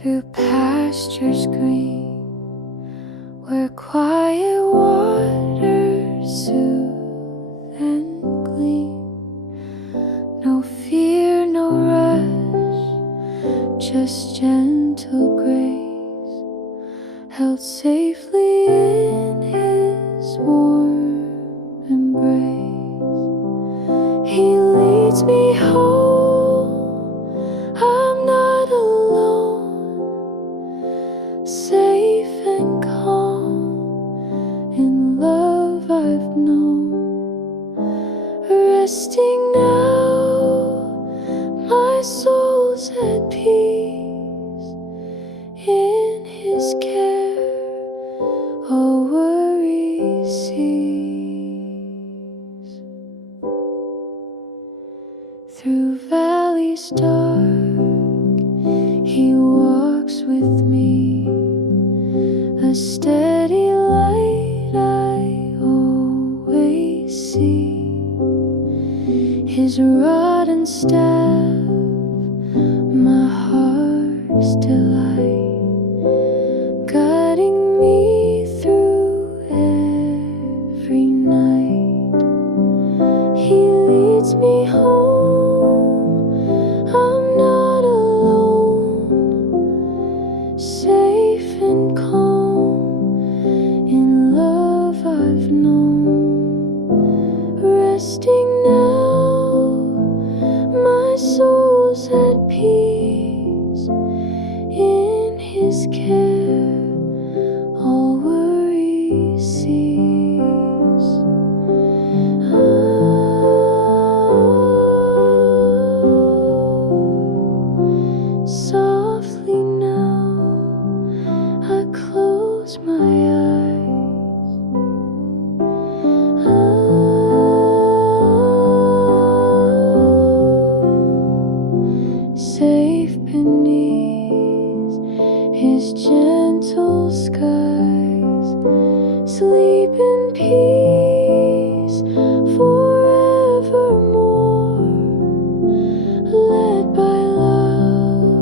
through pastures green, where quiet waters soothe and gleam. No fear, no rush, just gentle grace, held safely in His warm embrace. He leads me home, I'm not alone, safe and calm in love I've known. Resting now, my soul's at peace in His care, all worry cease. Through valleys dark, He walks with me, a steady light I always see. His rod and staff, my heart's delight, guiding me through every night. He leads me home, I'm not alone, safe and calm in love I've known. Resting now, my soul's at peace in His care, all worry cease. Softly now, I close my eyes, safe beneath His gentle skies, sleep in peace forevermore, led by love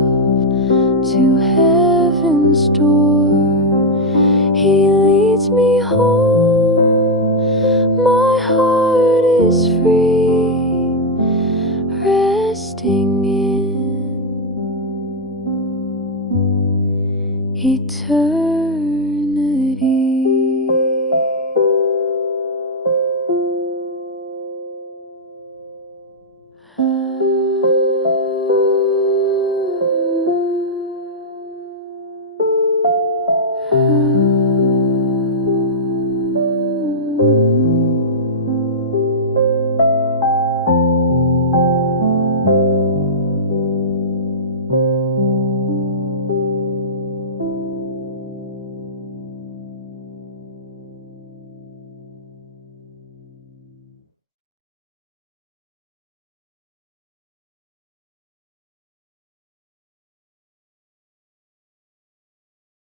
to heaven's door. He leads me home, my heart is free, resting in eternity.